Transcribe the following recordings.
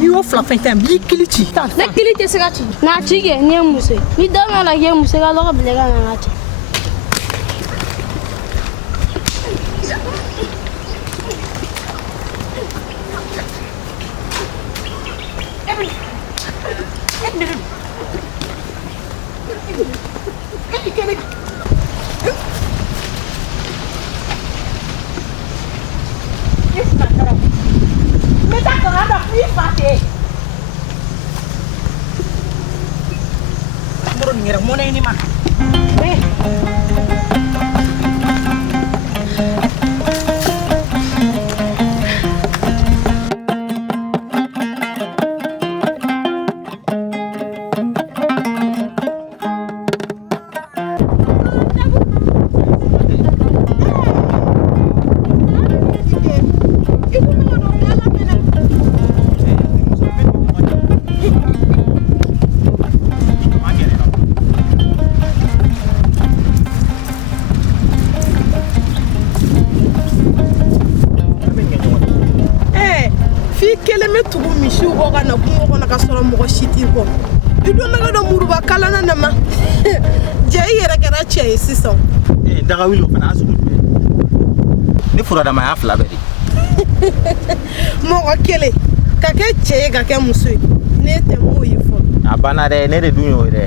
Yo flafin bi kiliti ne kiliti sigati na chige ni muse ni dama la ye muse ga lo blega na ngati daga wilo fana asu ni furada ma ya fla beri mo kele ka ke che ga ke muso ne te mo yifo abana de ne de dunyo de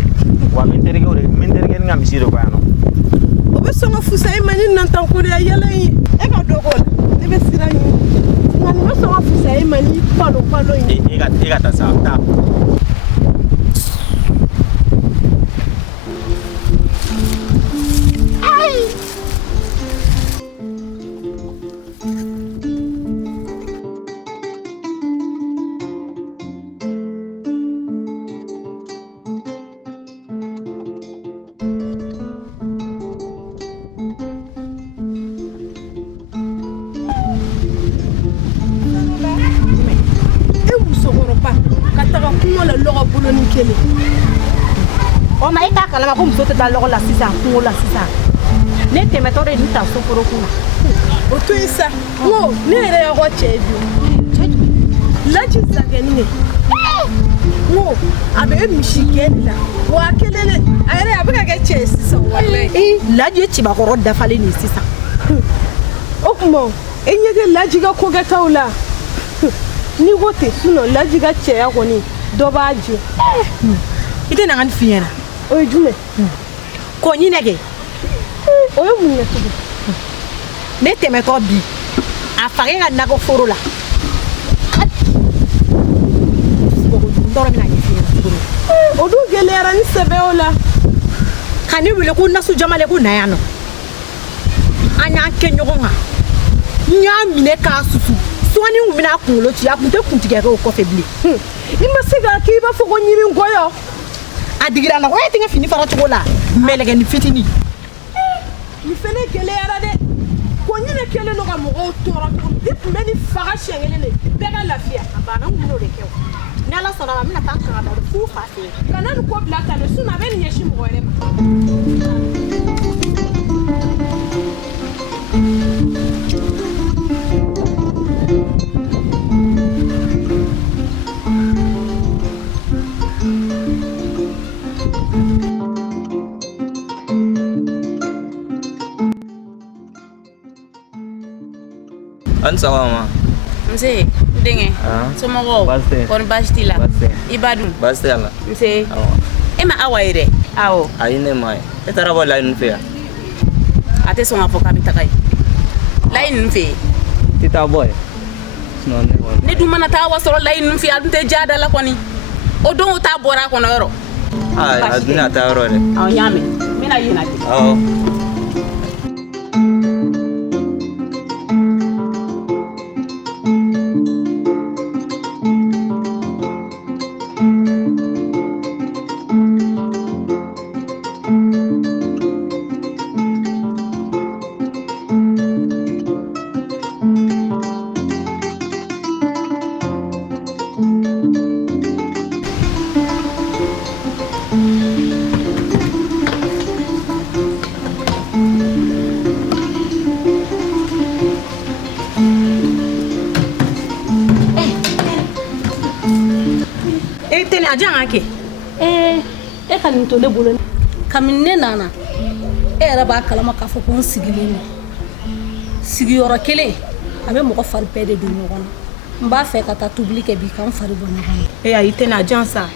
wa min terge ngam misiro ko ano o be so fusa e mani nan tan ko ya yala yi e ka dogo ne be sira yi ngani mo so fusa e mani palo yi e ga ta sa ta o ma ita kala ma ko muso te dalogo la sisa kungo la sisa ne te metore ni ta so poro kuna o to isa wo ne re ya ko chebi la chi zakeni wo abe mishigeni la wa kelele ayre abika ke che sisa wallahi la je chi ba ko rodda fale ni sisa o kuma enyege la jiga ko ga taula ni wote suno la jiga che ya ko ni do baji ite na ngani fiera o jume ko nyi nege o yo munye tudu ne teme ko bi afare nga na ko foro la ndoro mina ni fiera o du gelera ni sebe ola kani wile ko nasu jamale ko nayano anya kenyo nga nya mine ka susu swani umina kunlo ti akunte kuntige ko febli imasiga ki ba fo ko nyimi ngoyo adigira na wayete nga fini fara chokola melege ni fitini ni fene kele ara de ko nyine kele no ga mo tora ko dip meni fara shengele ne bega lafia abana ngulo de kew nala sona mina tanka da fu fa fe kana ko blaka le suna ben yeshi mo gore Salama. Mse, denge. Somogo. Kon bastila. Ibadu. Bastila. Mse. Ema awaire. Awo. Aine mai. Etara wala nfea. a tɛ sɔn k'a fɔ k'a bɛ taga yen layi ninnu fɛ yen I t'a bɔ ye sinon ne kɔni ne dun mana taa wa sɔrɔ layi ninnu fɛ yen a dun tɛ diya da la kɔni o don o t'a bɔra a kɔnɔ yɔrɔ a dun n'a taa yɔrɔ dɛ awɔ n y'a mɛn n bɛna yen lajɛ awɔ a jan kɛ e ka nin to ne bolo kabini ne nana e yɛrɛ b'a kalama k'a fɔ ko n sigilen don sigiyɔrɔ kelen a bɛ mɔgɔ fari bɛɛ de don ɲɔgɔn na n b'a fɛ ka taa tobili kɛ bi k'an fari bɔ ɲɔgɔn na ayi tɛ na jan sa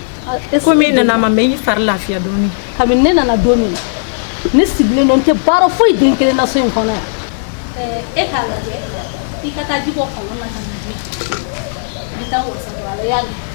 komi e nana ma mɛ i fari lafiya dɔɔni kabini ne nana don min ne sigilen don n tɛ baara foyi den kelen na so in kɔnɔ yan e k'a lajɛ i ka taa ji bɔ kɔlɔn na ka na di i bɛ taa wasa don a la y'a mɛn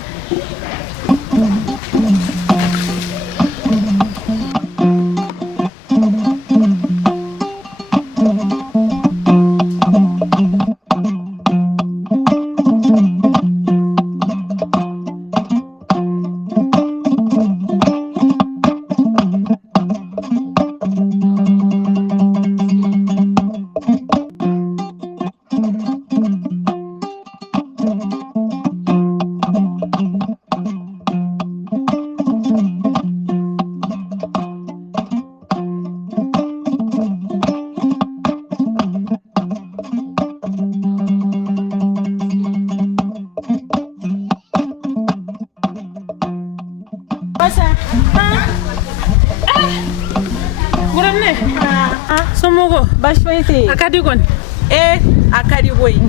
Somogo bashi foyi a ka di kɔni a ka di koyi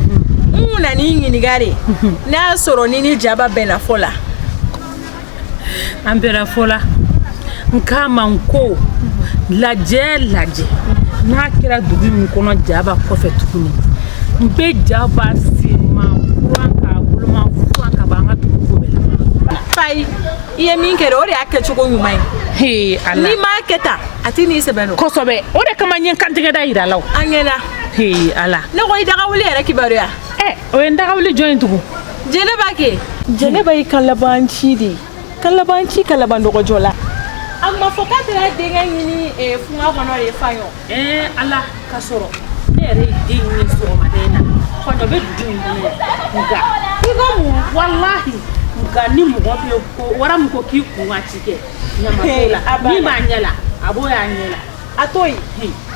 n na ni ɲininka de n'a y'a sɔrɔ ni ni jaba bɛnna fɔ la an bɛnna fɔ la n k'a ma n ko lajɛ n'a kɛra dugu min kɔnɔ jaba kɔfɛ tuguni n bɛ jaba senma furan k'a boloma furan ka ban an ka dugu ko bɛɛ la fayi i ye min kɛ o de y'a kɛcogo ɲuman ye n'i m'a kɛ tan a tɛ n'i sɛbɛn don kosɛbɛ o de kama n ye n kantigɛ da yira la an ɲɛna ala ne ko i dagawuli yɛrɛ kibaruya o ye n dagawuli jɔn ye tugun Jɛnɛba kɛ Jɛnɛba ye kan laban ci de kan laban ci ka laban dɔgɔjɔ la a ma fɔ k'a tɛna denkɛ ɲini funga kɔnɔ de faɲɔ ala ka sɔrɔ ne yɛrɛ ye den ɲini sɔgɔmaden na kɔɲɔ bɛ dugu in kɔnɔ nka i ka mun walahi nka ni mɔgɔ bɛ ko wara min ko k'i kun ka ci kɛ ɲamakala la min b'a ɲɛ la a b'o y'a ɲɛ la a to yen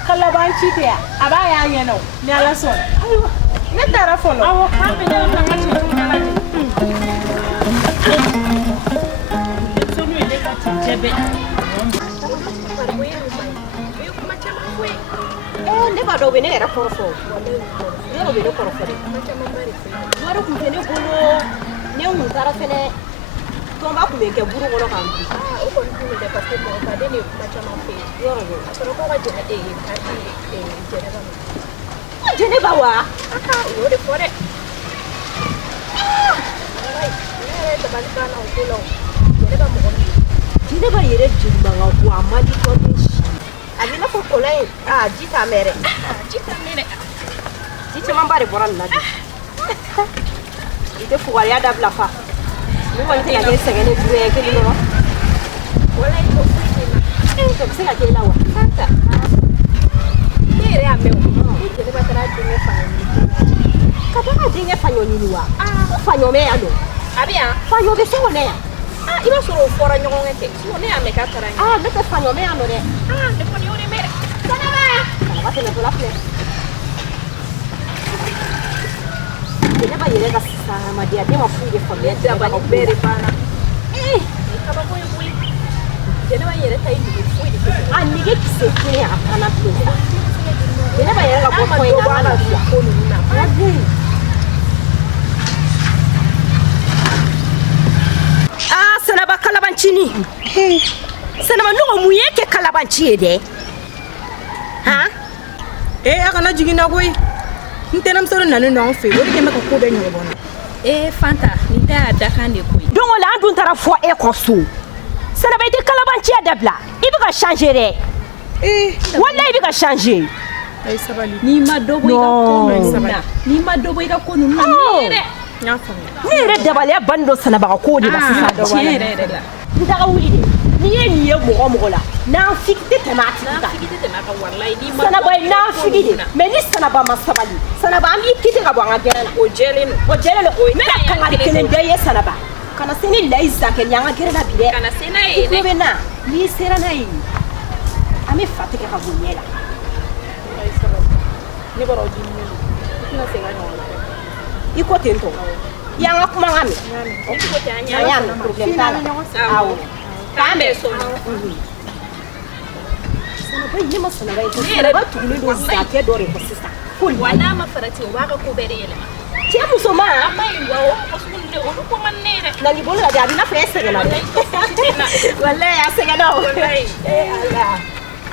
kan laban ci tɛ yan a b'a y'a ɲɛna o ni ala sɔnna ayiwa ne taara fɔlɔ awɔ k'an bɛ ne ka ci tuguni ala cɛ denmisɛnninw ye ne ka ci jɛbɛ ne b'a dɔn u bɛ ne yɛrɛ kɔrɔfɔ yɔrɔ bɛ ne kɔrɔfɔ dɛ wari tun tɛ ne bolo ne kun taara fɛnɛ tɔnba tun bɛ kɛ buru kɔnɔ kan bi o kɔni tun bɛ parce que mɔgɔ baden de ye kuma caman fɛ yen yɔrɔ bɛ a sɔrɔ ko ka Jɛnɛba ma Jɛnɛba wa u y'o de fɔ dɛ ne yɛrɛ dabali banna o ko la Jɛnɛba mɔgɔ min Jɛnɛba yɛrɛ jeli man ka bɔ a man di kɔnten si a b'i n'a fɔ kɔlɔn in ji t'a mɛn dɛ ji t'a mɛn dɛ ji camanba de bɔra nin na bi i tɛ fugariya dabila fa ne kɔni tɛ ka kɛ sɛgɛn ne duuru kelen dɔrɔn wala i ko foyi tɛ na o bɛ se ka kɛ i la wa ne yɛrɛ y'a mɛn o ni Jɛnɛba taara denkɛ faɲɔ ɲini ka taa ka denkɛ faɲɔ ɲini wa ko faɲɔ bɛ yan don a bɛ yan faɲɔ bɛ so kɔnɔ yan i b'a sɔrɔ o fɔra ɲɔgɔn kɛ ten sinon ne y'a mɛn k'a taara yen ne tɛ faɲɔ bɛ yan nɔ dɛ ne kɔni y'o de mɛn dɛ Jɛnɛba tɛmɛtɔla filɛ Jɛnɛba yɛrɛ ka sisan hadamadenya ne ma foyi de faamuya dabali bɛɛ de banna kabako ye koyi Jɛnɛba yɛrɛ ta ye nege foyi de kɛ a nege kisɛ kelen a banna bilen Jɛnɛba yɛrɛ ka bɔ kɔn in na a ma lafiya ko ninnu na Sɛnɛba kalabancinin Sɛnɛba ne ko mun ye kɛ kalabanci ye dɛ a kana jigin na koyi n tɛnɛmuso nalen don an fɛ o de kɛmɛ ka ko bɛɛ ɲɔgɔn na Fanta nin tɛ y'a dakan de koyi don o la an dun taara fɔ e kɔ so Sanaba i tɛ kalabanciya dabila i bɛ ka changer dɛ wallahi i bɛ ka changer ayi sabali n'i ma dɔ bɔ i ka ko ninnu na n'i ma dɔ bɔ i ka ko ninnu na ni yɛrɛ n y'a faamuya ne yɛrɛ dabaliya bannen don Sanaba ka ko de la sisan tiɲɛ yɛrɛ la n taga wuli de n'i ye nin ye mɔgɔ mɔgɔ la n'anfigi tɛ tɛmɛ a tigi kan Sanaba ye n'anfigi de mais ni Sanaba ma sabali Sanaba an b'i kiti ka bɔ an ka gɛrɛn na o jɛlen don n bɛna kangari kelen bɛɛ ye Sanaba kana se ni layi zakɛ ni an ka gɛrɛn na bi dɛ kana se n'a ye i tulo bɛ na n'i sera n'a ye an bɛ fa tigɛ ka bɔ ɲɛ la ne bɔra o dimi don i tɛna se ka ɲɔgɔn i ko ten tɔ i y'an ka kuma ka mɛn an y'a mɛn problème t'a la awɔ k'an bɛɛ sɔn Sanaba ne ma Sanaba ye Sanaba tugulen don zakɛ dɔ de kɔ sisan ko wa n'a ma farati o b'a ka ko bɛɛ de yɛlɛma cɛ musoman a ma ɲi wa o mɔgɔ sugu ninnu olu ko man ne yɛrɛ na n'i bolo lajɛ a b'i n'a fɔ e sɛgɛnna dɛ wallahi a sɛgɛnna o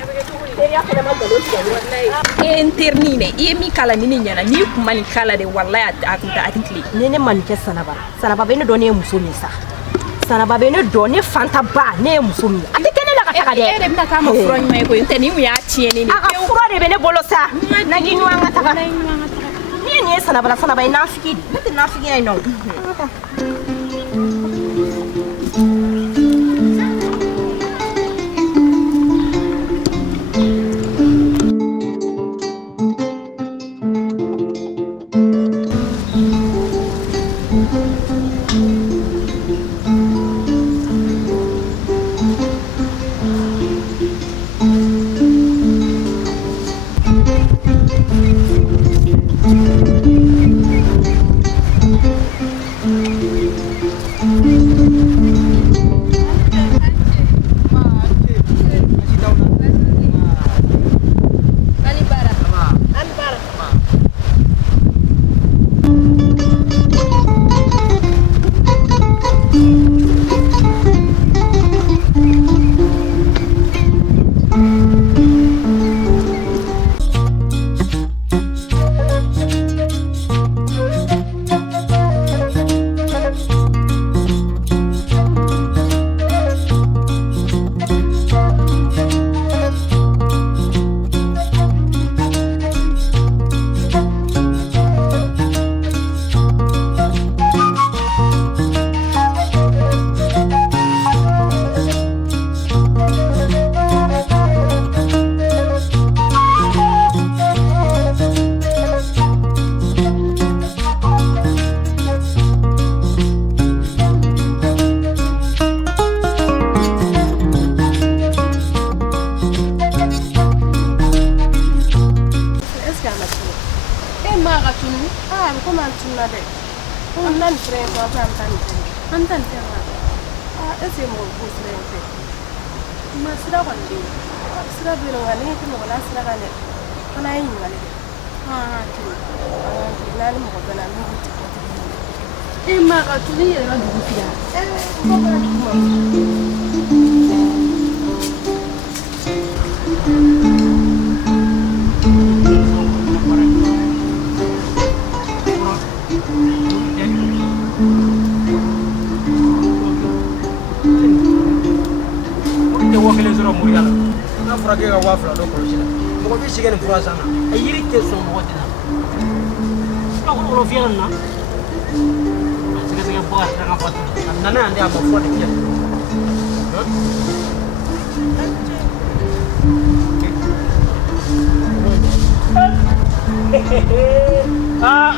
Ala teriya fana ma nkalon tigɛ wallahi n terinin dɛ i ye min kala ni ne ɲɛna n'i kun ma nin kala de wallahi a kun tɛ a tɛ tile ni ne ma nin kɛ Sanaba bɛ ne dɔn ne ye muso min sa Sanaba bɛ ne dɔn ne Fanta ba ne ye muso min a tɛ kɛ ne la ka taga dɛ e yɛrɛ bɛna k'a ma fura ɲuman ye koyi n tɛ nin kun y'a tiɲɛnen de a ka fura de bɛ ne bolo sa nagi ɲuman ka taga ni ye nin ye Sanaba ye nafigi de ne tɛ nafigiya in nɔ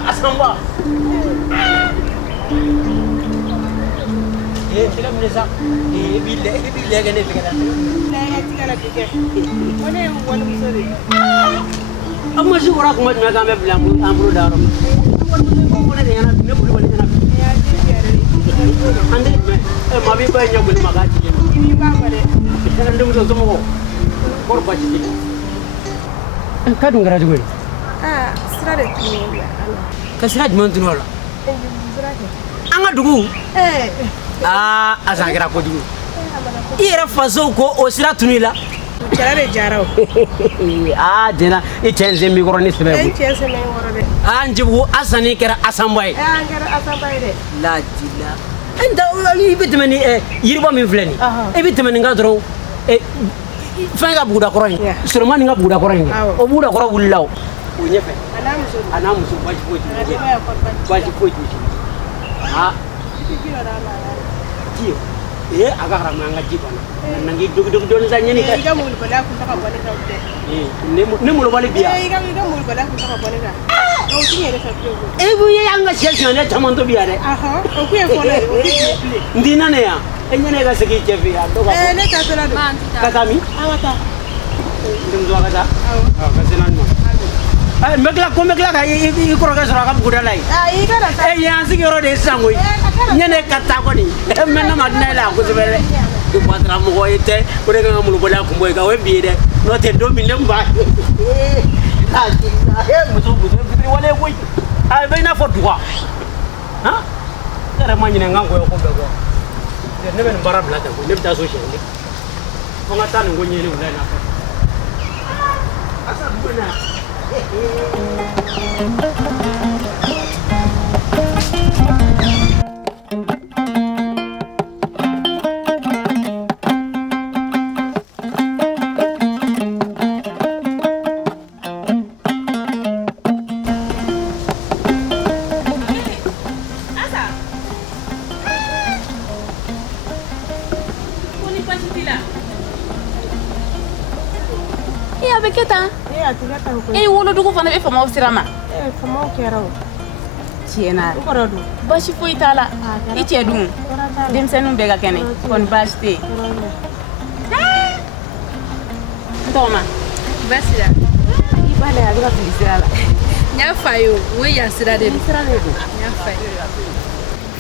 Asamba. Kila mnesa bile gane tigana tigana tige one wala musore amma shi wara kuma na ga me bilan amru daro wala ne yana ne bulu wala yana ande me ma bi ba nya gul maga tige ni ba bare kana ndum so mo ko ba tige ka dungara jugo sira de tuni ka sira jumɛn tunu wala an ka dugu asan kɛra kojugu i yɛrɛ fasow ko o sira tunu i la Cɛla de jara o. Ah jɛna i cɛ n sen b'i kɔrɔ ni sɛbɛ ye E koyi. cɛ sen bɛ n kɔrɔ dɛ. Ah n jibugu Asan n'i kɛra Asanba ye. An kɛra Asanba ye dɛ. Ladila. I bɛ tɛmɛ ni yiribɔ min filɛ nin i bɛ tɛmɛ nin kan dɔrɔn fɛn ka buguda kɔrɔ in Solomani ka buguda kɔrɔ in o buguda kɔrɔ wulila o ɲɛfɛ a n'a muso baasi foyi t'u cɛ baasi foyi t'u cɛ ah ji a ka harama an ka ji kɔnɔ na ngi dogi dɔɔni sa ɲɛni I ka molobaliya kun tɛ ka bɔ ne kan dɛ. ne molobali bi yan I ka molobaliya kun tɛ ka bɔ ne kan. O ti yɛrɛ fɛ fiyewu. e bɛ ye an ka sɛ sonyɛlen caman tobi yan dɛ O kun ye fɔlɔ ye o ti bilen. n t'i na ne yan e ɲɛnɛ ka segin i cɛ fɛ yan dɔ ka fɔ Ne taatɔla don. ka taa min An ka taa. denmuso ka taa ka se na ɲuman n bɛ tila ka i kɔrɔkɛ sɔrɔ a ka buguda la yen I ka na taa. e yan sigiyɔrɔ de ye sisan koyi ɲɛnɛ ka taa kɔni e mɛ ne ma dinɛ la kosɛbɛ dɛ i batara mɔgɔ ye tɛ o de kan ka molobaliya kun bɔ i kan o ye bi ye dɛ n'o tɛ don min ne tun b'a muso fitiri wale koyi a bɛ i n'a fɔ duga ne yɛrɛ ma ɲinɛ n kan kɔyɔ ko bɛɛ kɔ ne bɛ nin baara bila ten koyi ne bɛ taa so siyɛn fo n ka taa nin ko ɲɛɲini wula in na fɛ Asa buna a bɛ kɛ tan e wolodugu fana bɛ famaw sira ma Famaw kɛra o. tiɲɛna O kɔrɔ don. baasi foyi t'a la i cɛ dun denmisɛnninw bɛɛ ka kɛnɛ kɔni baasi tɛ yen n tɔgɔma Baasi la. i ba la a bɛ ka fili sira la N y'a fa ye o. O ye yan sira de don. sira de don N y'a fa ye.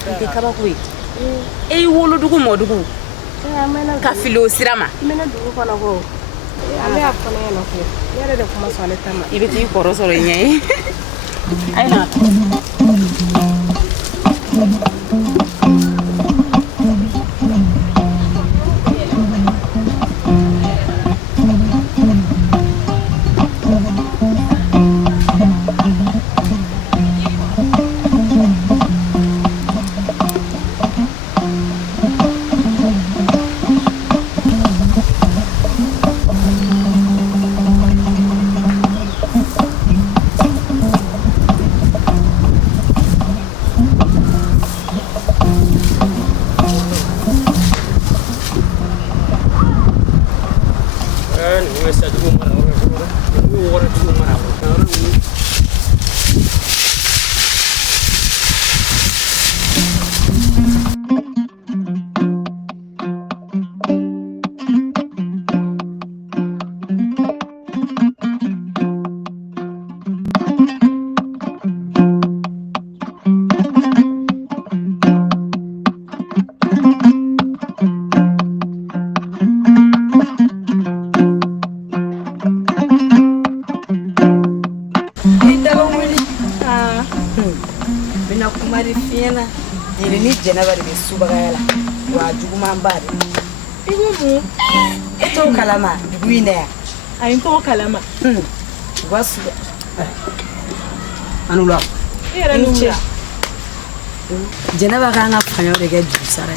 i tɛ kabako ye e y'i wolodugu mɔdugu ka fili o sira ma I mɛnɛ dugu kɔnɔ ko. Ale y'a fɔ ne ɲɛna ko ne yɛrɛ de kuma sɔn ale ta ma. i bɛ t'i kɔrɔ sɔrɔ i ɲɛ ye a ye na Jɛnɛba de bɛ subagaya la wa juguman ba de i ko mun e t'o kalama dugu in na yan A ye n t'o kalama. u ka suba anu la I yɛrɛ ni ce. Jɛnɛba k'an ka faɲɔ de kɛ dugu sara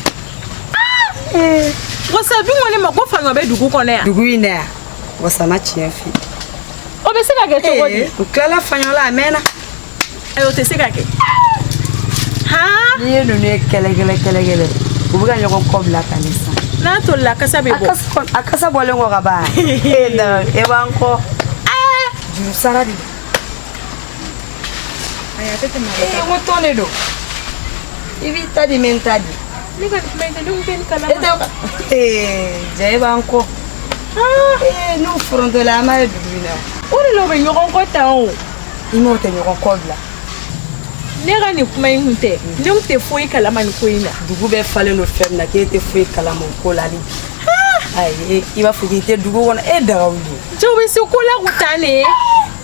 ye Wasa dun ko ne ma ko faɲɔ bɛ dugu kɔnɔ yan. dugu in na yan wasa ma tiɲɛ f'i ye O bɛ se ka kɛ cogo di? u tilala faɲɔ la a mɛnna Ayi o tɛ se ka kɛ. n'i ye ninnu ye kɛlɛ u bɛ ka ɲɔgɔn kɔ bila ka ne san N'a tolila kasa bɛ bɔ. a kasa bɔlen kɔ ka ban e b'an kɔ juru sara de don Ayi a tɛ tɛmɛ a n ko tɔn de don i b'i ta di n bɛ n ta di Ne ka nin kuma in tɛ ne kun tɛ nin e kalama. tɛ ja e b'an kɔ n'u forontola an b'a ye dugu in na O de la u bɛ ɲɔgɔn kɔ tan o. i m'o tɛ ɲɔgɔn kɔ bila Ne ka nin kuma in kun tɛ. Ne kun tɛ foyi kalama nin ko in na. dugu bɛɛ falen don fɛn min na k'e tɛ foyi kalama o ko la hali bi ayi i b'a fɔ k'i tɛ dugu kɔnɔ e daga wuli Cɛw bɛ se ko la kun tan ne.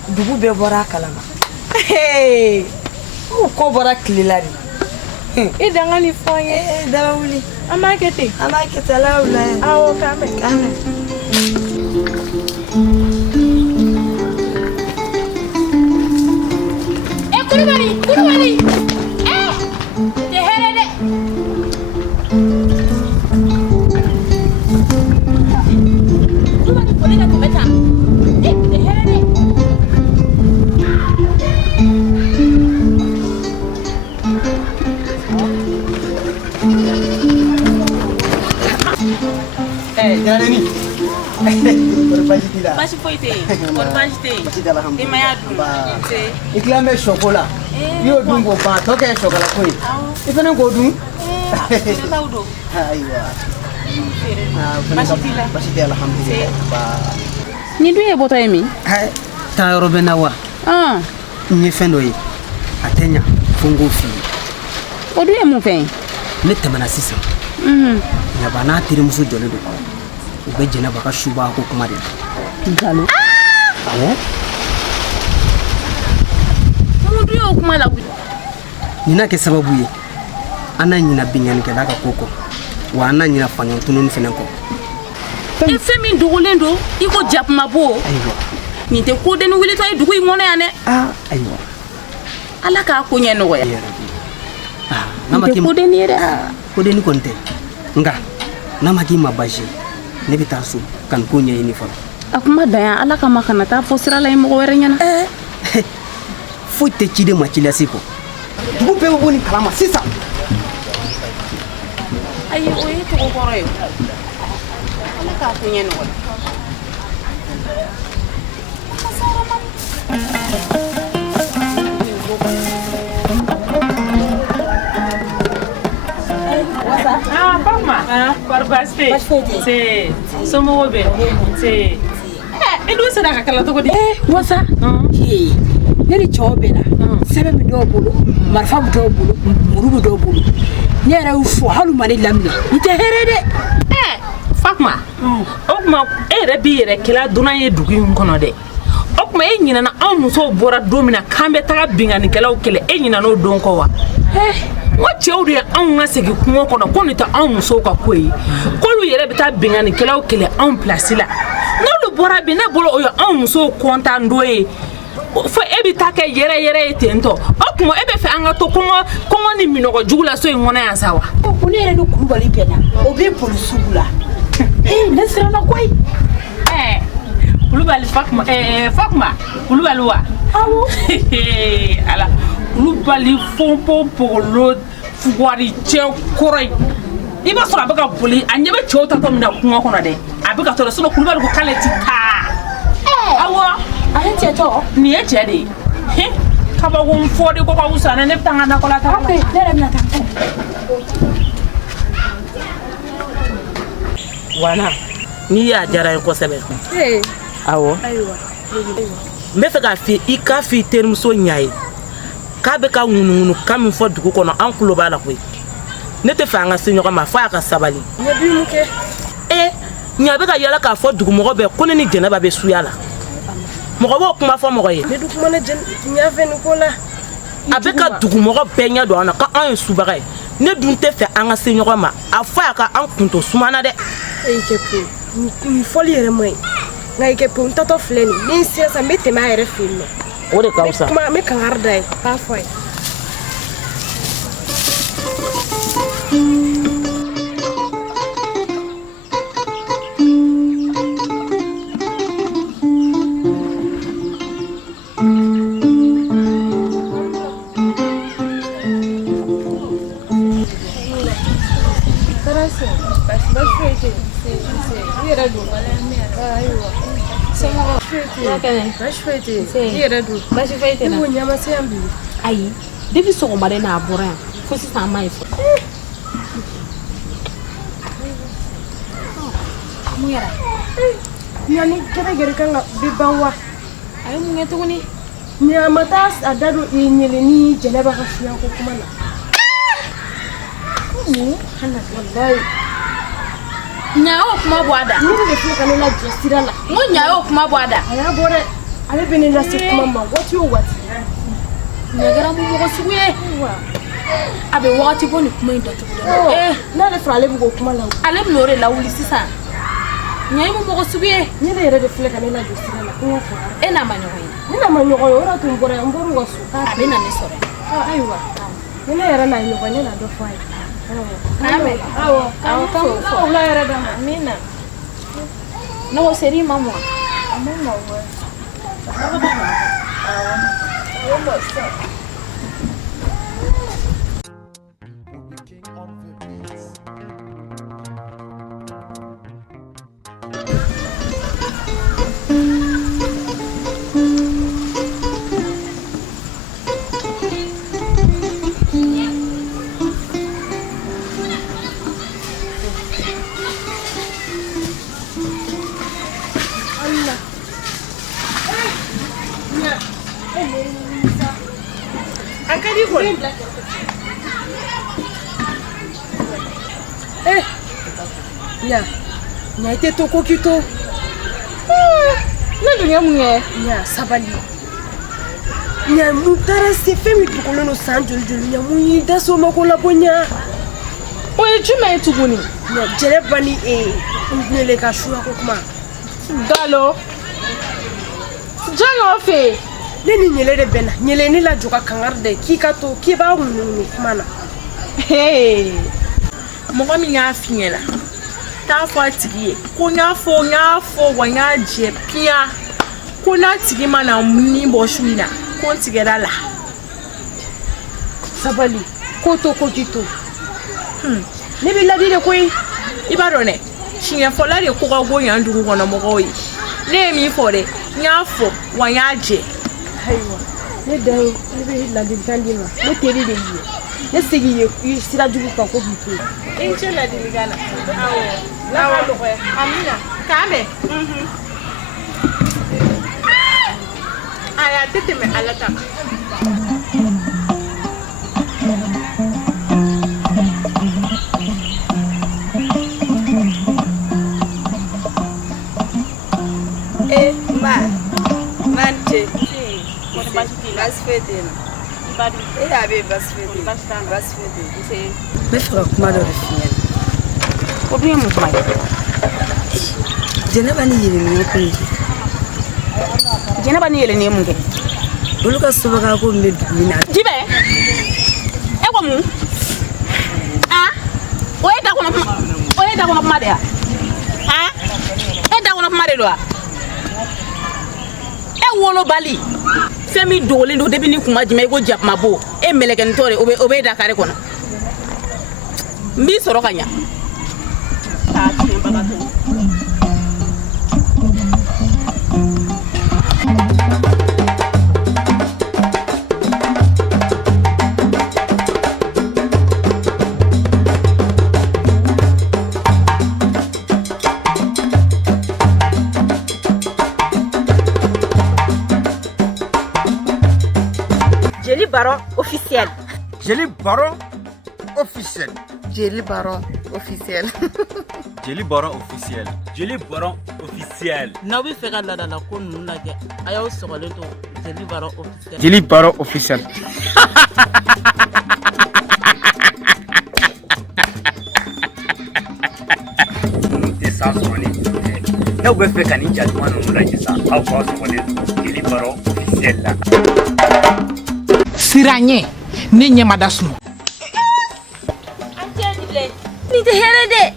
dugu bɛɛ bɔra a kalama o ko bɔra tile la de I danga ni fɔ n ye. daga wuli An b'a kɛ ten. an b'a kɛ ten ala y'aw la yan Awɔ k'an bɛ. k'an mɛn Kulubali. Tɛ hɛrɛ dɛ. Kulubali foli ka tɛmɛ tan. Tɛ hɛrɛ dɛ. Jareni. Basi foyi tɛ yen. Kɔri baasi tɛ yen. Denbaya dun. I tilan bɛ sɔko la. I y'o dun k'o ban tɔ kɛ sɔkala ko ye. I fana k'o dun. Feeretaw don. Ayiwa. Baasi t'i la. Baasi tɛ alhamdulilayi. Nin dun ye bɔtɔ ye min? Taa yɔrɔ bɛ n na wa? N ye fɛn dɔ ye a tɛ ɲa fo n k'o f'i ye. O dun ye mun fɛn ye? Ne tɛmɛna sisan. Ɲaba n'a terimuso jɔlen don. U bɛ Jɛnɛba ka suba ko kuma de la. Nkalon. Awɔ. Mun dun y'o kuma la? Nin na kɛ sababu ye an na ɲina binɲanikɛla ka ko kɔ wa an na ɲina faɲɔn tununi fɛnɛ kɔ. E fɛn min dogolen don i ko jakumabo. Ayiwa. Nin tɛ kodenni wulitɔ ye dugu in kɔnɔ yan dɛ. Ayiwa. Ala k'a ko ɲɛ nɔgɔya. Nin tɛ kodenni ye dɛ. Kodenni kɔni tɛ nka n'a ma k'i ma baasi ye ne bɛ taa so ka nin ko ɲɛɲini fɔlɔ. A kuma dan yan Ala kama kana taa fɔ sira la ye mɔgɔ wɛrɛ ɲɛna. Foyi tɛ ciden ma ci lase kɔ. Dugu bɛɛ bɛ bɔ nin kalama sisan. Ayi o ye tɔgɔ kɔrɔ ye. Ala k'a ko ɲɛ nɔgɔya. Kɔri baasi tɛ yen? Somɔgɔw bɛ? I dun sera ka kala cogo di? Wasa ne ni cɛw bɛ na sɛbɛn bɛ dɔw bolo marifa bɛ dɔw bolo muru bɛ dɔw bolo ne yɛrɛ y'u fɔ hali ma ne laminɛ i tɛ hɛrɛ dɛ. Fakuma o tuma e yɛrɛ b'i yɛrɛ kɛla dunan ye dugu in kɔnɔ dɛ. O tuma e ɲinɛna anw musow bɔra don min na k'an bɛ taga binganikɛlaw kɛlɛ e ɲinɛna o don kɔ wa? N ko cɛw de ye anw ka segin kungo kɔnɔ ko nin tɛ anw musow ka ko ye k'olu yɛrɛ bɛ taa binganikɛlaw kɛlɛ anw pilasi la n'olu bɔra bi ne bolo o ye anw musow kɔntan don ye fo e bɛ taa kɛ yɛrɛ yɛrɛ ye ten tɔ o tuma e bɛ fɛ an ka to kɔngɔ ni minɔgɔ jugu la so in kɔnɔ yan sa wa? Ko ne yɛrɛ ni Kulubali bɛnna o bɛ boli sugu la ne siranna koyi. Kulubali Fakuma Kulubali wa? Awɔ. Ala Kulubali fɔnfɔn pogolo fugari cɛ kɔrɔ ye i b'a sɔrɔ a bɛ ka boli a ɲɛ bɛ cɛw tatɔ min na kungo kɔnɔ dɛ a bɛ ka tɔrɔ sinon Kulubali ko k'ale ti taa. Awɔ. A ye cɛ tɔ? Nin ye cɛ de ye. Kabako n fɔ de ko ka wusa ne bɛ taa n ka nakɔ la ta. Ok ne yɛrɛ bɛna taa. Wana n'i y'a diyara n ye kosɛbɛ. Awɔ. N bɛ fɛ k'a f'i ye i k'a f'i terimuso ɲa ye k'a bɛ ka ŋunuŋunu kan min fɔ dugu kɔnɔ an tulo b'a la koyi ne tɛ fɛ an ka se ɲɔgɔn ma fo a ka sabali. Ɲɛ bi mun kɛ? ɲa bɛ ka yala k'a fɔ dugumɔgɔ bɛɛ ko ne ni Jɛnɛba bɛ suya la mɔgɔ b'o kuma fɔ mɔgɔ ye. Ne dun kuma ne ɲa fɛ nin ko la. A bɛ ka dugumɔgɔ bɛɛ ɲɛ don an na k'an ye subaga ye ne dun tɛ fɛ an ka se ɲɔgɔn ma a fɔ a ka an kunto sumana dɛ. E kɛ pe nin fɔli yɛrɛ man ɲi nka i kɛ pe n tatɔ filɛ nin ni n sera sa n bɛ tɛmɛ a yɛrɛ fɛ yen nɔ. O de ka wusa. N bɛ kankari da ye k'a fɔ a ye. Ayi depuis sɔgɔmada n'a bɔra yan fo sisan an m'a ye fɔlɔ. Mun kɛra? Ɲani gɛrɛgɛrɛ kan ka bi ban wa? A ye mun kɛ tuguni? Ɲa ma taa a da don i ɲɛlɛ ni Jɛnɛba ka fiɲɛko kuma na. Wallahi. Ɲa y'o kuma bɔ a da? Ne de filɛ ka ne lajɔ sira la. N ko Ɲa y'o kuma bɔ a da? A y'a bɔ dɛ. Ale bɛ ne lase kuma ma waati o waati. Ɲa kɛra mun mɔgɔ sugu ye? A bɛ wagati bɔ nin kuma in datugu la. N'ale fɔra ale bɛ k'o kuma la. Ale bɛ n'o de lawuli sisan. Nyai mo mo subiye. Ni ne yɛrɛ de filɛ ka ne la don sira la. Ko ŋa faga. E na ma ɲɔgɔn ye. Ne na ma ɲɔgɔn ye, o de tun bɔra yan, n bɔr'u ka so. A bɛ na ne sɔrɔ. Ayiwa. Ni ne yɛrɛ na ɲɔgɔn ye, ne na dɔ fɔ a ye. Awɔ. Awɔ, la yɛrɛ dama. Min na. Ne ko seri ma mɔ. A ma mɔ wɛ. Nya ite to ko kito. Na dunya munye. Nya sabali. Nya mutara se femi tukolo no sanjol nya munyi daso makola bonya. Oye chuma etuguni. Nya jere bani ngele ka shua ko kuma. Galo. Jalo fe. Neni nyele de bena. Nyele ni la joka kangarde ki ka to ki ba ngunu kuma na. Hey. Mo mi nya finyela. Ta fo atigi ko nya fo wa nya je pia ko na tigi mana muni bo shumina ko tigera la sabali ko to ko kito ne bi ladi de koyi ibarone shinya fo la de ko go nya ndugu kono mo koyi ne mi fo de nya fo wa nya je aiwa ne dai ne bi ladi tandima ne teri de yi ne sigi yi sira jugu ka ko bitu inche ladi ligana awo amina kame aya tete me alata mante basfede badi abe basfede me fera kuma do finya o bien mo mai Jenaba ni yele ni ko yi. Jenaba ni yele ni mu ke. Olu ka so ka ko me mina. Jibe. E ko mu. Ah? O e da ko na ma de ya. Ah? E da ko na ma de lo a. E wolo bali. Femi dole ndo debi ni kuma jime ko jap mabo. E meleke ntore obe da kare kono. Mbi soro kanya. Ta ti baba to. Jeli Baron officiel. Jeli Baron officiel. Jeli Baron officiel. Jeli Baron officiel. Jeli Baron officiel. Na bi fe ka lada la ko nu na je ayaw sogale to Jeli Baron officiel. Jeli Baron officiel. Eu vou ficar nem já tomando um lanche só. Ao próximo Jeli Baron officiel là. Siranye ne nyama dasno Ante dile. Ni te hele de.